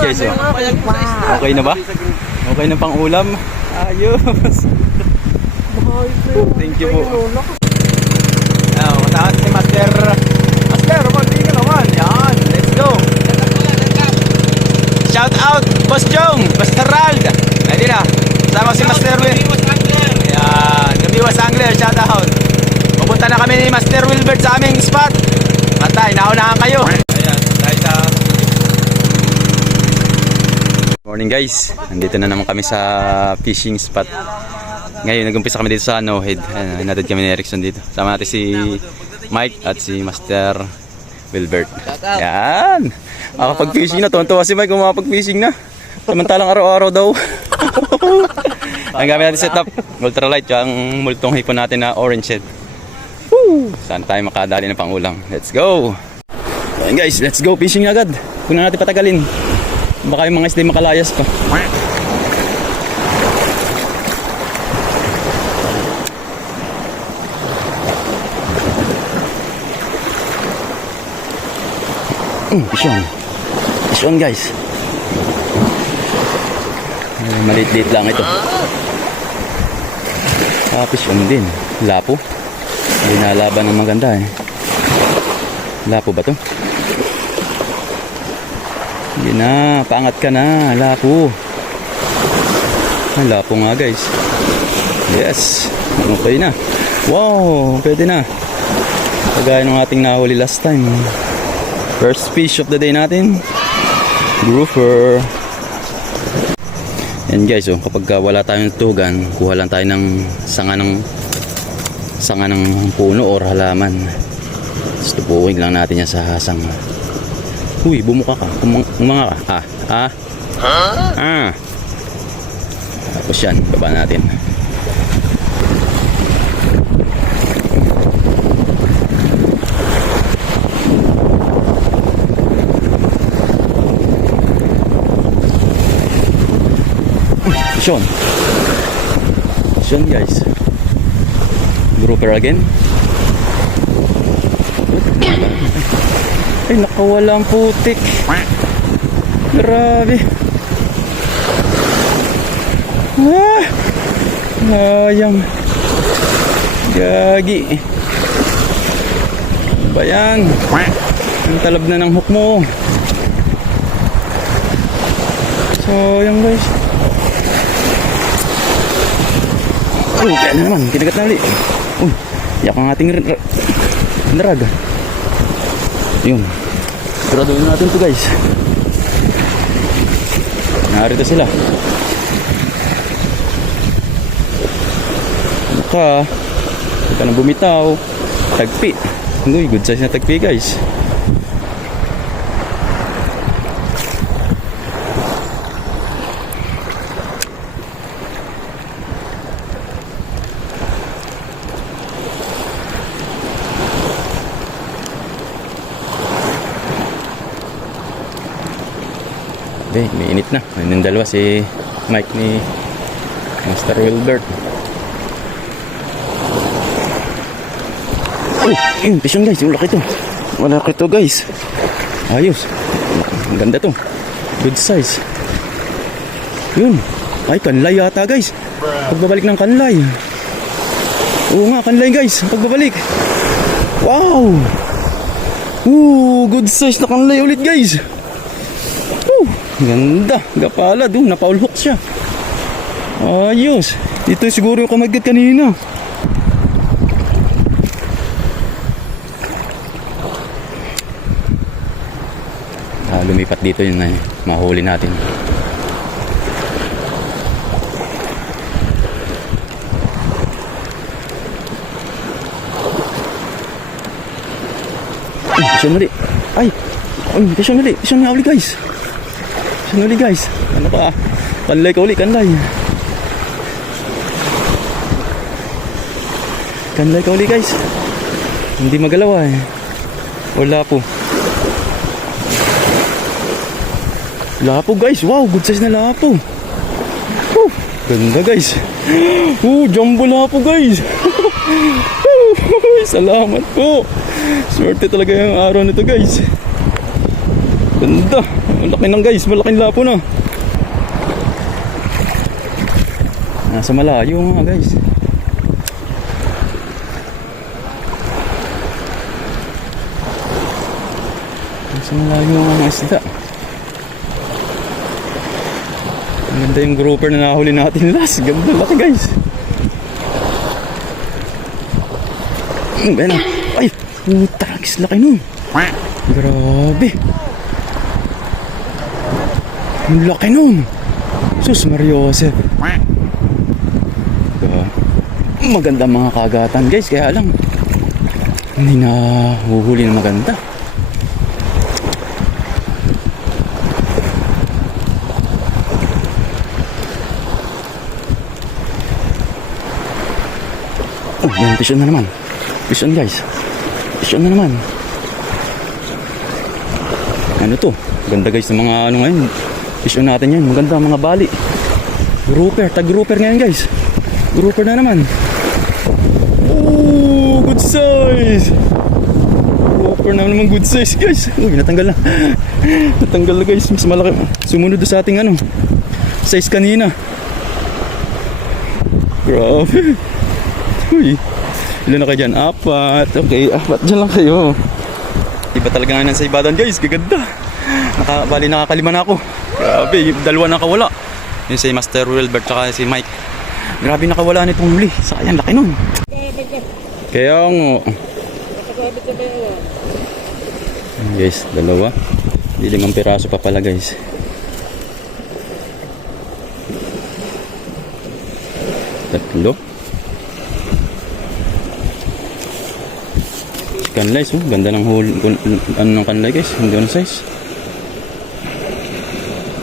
guys. Oh. Okay na ba? Okay na pang ulam? Ayos. Thank you po. Kasama si Master. Master, mali ka naman. Yan, let's go. Shout out, Boss Jong, Master Rald. Ready na. Kasama si Master Will. Yan, Gabiwas Angler, shout out. Pupunta na kami ni Master Wilbert sa aming spot. Matay, naunahan kayo. Ayan, tayo sa... Morning guys, nandito na naman kami sa fishing spot. Ngayon, nag-umpisa kami dito sa Head. Hinatid kami ni Erickson dito. Sama natin si Mike at si Master Wilbert. Yan. Makapag-fishing na. Tuwan-tuwa si Mike kung makapag-fishing na. Samantalang araw-araw daw. Ang gamit natin setup, ultralight. Yung multong hipon natin na orange head. Woo! Saan tayo makadali ng pangulam? Let's go! Ayan guys, let's go fishing agad. Kung na natin patagalin. Baka yung mga isda makalayas pa. Fish on guys. Maliit-liit lang ito. Fish on din. Lapo. Hindi nalaban ng maganda eh. Lapo ba to? Hindi na. Paangat ka na. Lapo. Lapo nga guys. Yes. Okay na. Wow. Pwede na. Kagaya ng ating nahuli last time. First fish of the day natin, grouper. Yan guys, oh, kapag wala tayong tugan, kuha lang tayo ng sanga ng puno or halaman. Tapos tupuin lang natin yan sa hasang. Uy, bumuka ka, umanga ka. Tapos yan, baba natin. Sean guys, grouper again. Ay, nakawalang putik. Grabe. Sayang. Gagi. Bayan. Ang talab na ng hook mo. Sayang guys. Kaya naman, kinagat na ulit. Yak ang ating narag. Yun. Siguraduhin natin ito guys. Narito sila. Ano ka nang bumitaw. Tagpi. Uy, good size na tagpi guys. May init na. Yung dalawa si Mike ni Master Wilbert. Fish on guys. Malaki to. Malaki to guys. Ayos. Ang ganda to. Good size. Yun. Ay, kanlay yata guys. Pagbabalik ng kanlay. Oo nga, kanlay guys. Pagbabalik. Wow. Good size na kanlay ulit guys. Ganda, gapala doon, napaulhok siya. Ayos. Ito siguro yung kamagat kanina. Lumipat dito yun na mahuli natin. Pisyon ulit. Pisyon ulit. Pisyon nga ulit guys. Sinuli guys, ano pa? Kanlay ka uli, kanlay. Kanlay ka uli guys. Hindi magalaw eh. Wala po. Lapo guys, wow, good size na lapo. Ganda guys. Jumbo lapo guys. Salamat po. Swerte talaga yung araw nito guys. Ganda. Malaki nang guys, malaking lapo na. Nasa malayo nga guys. Nasa malayo nga isda. Ang ganda yung grouper na nahuli natin last. Ganda laki guys. Ayan na. Ay, putang laki nun. Grabe. Ang laki nun. Sus Mariosep. Maganda mga kagatan guys, kaya lang hindi na huhuli na maganda. Oh, yan, pisyon na naman. Pisyon guys. Pisyon na naman. Ano to? Ganda guys ng mga ano ngayon. Pisyon natin yan. Maganda mga bali. Grouper. Tag-grouper ngayon guys. Grouper na naman. Oh, good size. Grouper na naman good size guys. Uy, natanggal na. Natanggal na guys. Mas malaki. Sumunod sa ating ano. Size kanina. Grabe. Uy. Ilan na kayo dyan? 4. Okay, 4 dyan lang kayo. Iba talaga nga nasa Ibadan guys. Gaganda. Nakakalima na ako. Grabe, dalawa nakawala. Yung si Master Wilbert tsaka si Mike. Grabe nakawala nitong huli. Sayang, laki nun. Kaya nga. Guys, dalawa. Di 5 piraso pa pala guys. Tatlo. Kanlay, so ganda ng huli. Ano ng kanlay guys? Hindi ano size.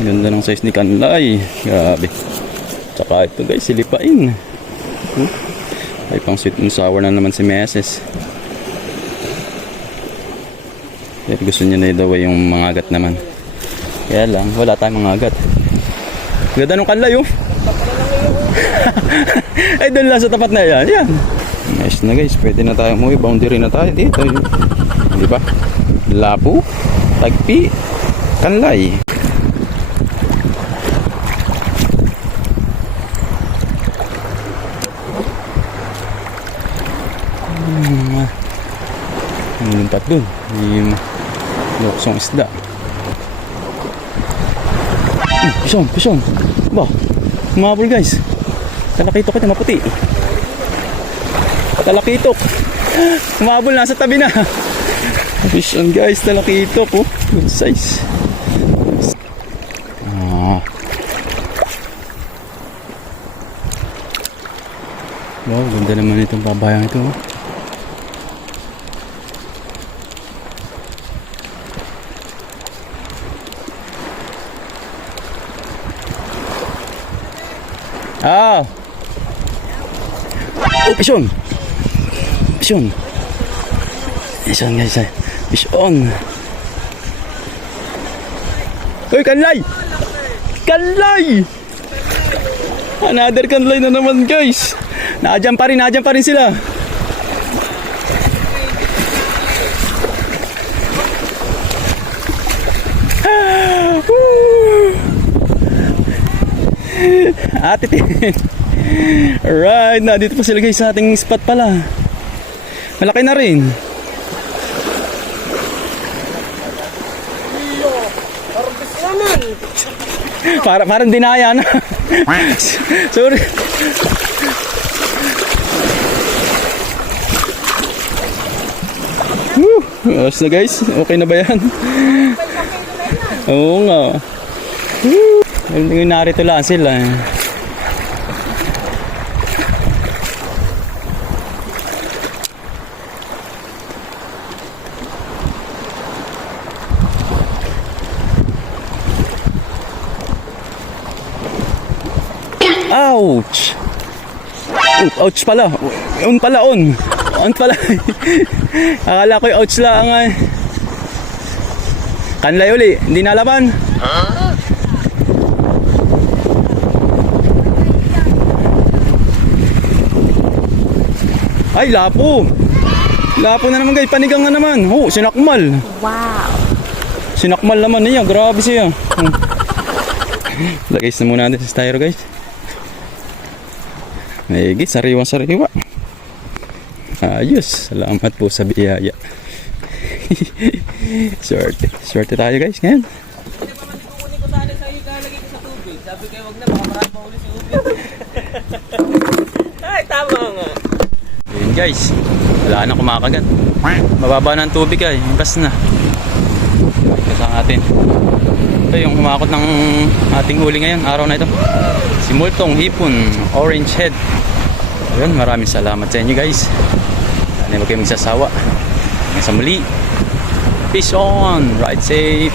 Ganda ng size ni kanlay. Grabe. Tsaka ito guys, silipain. Ay pang sweet and sour na naman si Meses. Kaya gusto niya na daw yung mga agat naman. Kaya lang, wala tayong mga agat. Ganda ng kanlay oh. Ay doon lang sa tapat na yan. Yan. Nice na guys, pwede na tayo umuwi. Boundary na tayo dito. Di ba? Lapu, tagpi, kanlay. Ang lumpat dun. Yung luksong isda. Pisong. Ba? Umabol guys. Talakitok ito, maputi. Talakitok. Umabol, nasa tabi na. Pisong guys, talakitok. Oh. Good size. Wow, ganda naman itong babayang ito. Oh. Oh, pisyon guys, pisyon. Uy, kanlay, another kanlay na naman guys. Nadyan pa rin sila. Atitin. Alright, na dito pa sila guys sa ating spot pala. Malaki na rin. Parang dinaya na. Sorry. Ayos na guys. Okay na ba yan? Oo nga. Narito lang sila. Ouch! Ouch pala. On pala. Akala ko yung ouch lang. Kanlay uli. Hindi nalaban. Ay, lapo. Lapo na naman guys. Panigang na naman. Oh, sinakmal. Wow. Sinakmal naman niya, grabe siya. Guys, na muna natin sa styro guys. Mayigit, sariwa. Ayos, salamat po sa biyaya. Swerte tayo guys ngayon. Kukunin ko sana sa iyo, lalagay ko sa tubig. Sabi kayo, wag na, baka marami mahuli si Ubi. Ay, tama nga. Ayun guys, wala na kumakagat. Mababa na ang tubig ay, imbas na. Kasang atin. Ito yung kumakot ng ating huli ngayon, araw na ito. Si Multong Hipon, Orange Head. Ayun, maraming salamat sa inyo guys. Sana huwag kayong magsasawa. Hanggang sa muli. Peace on, ride safe.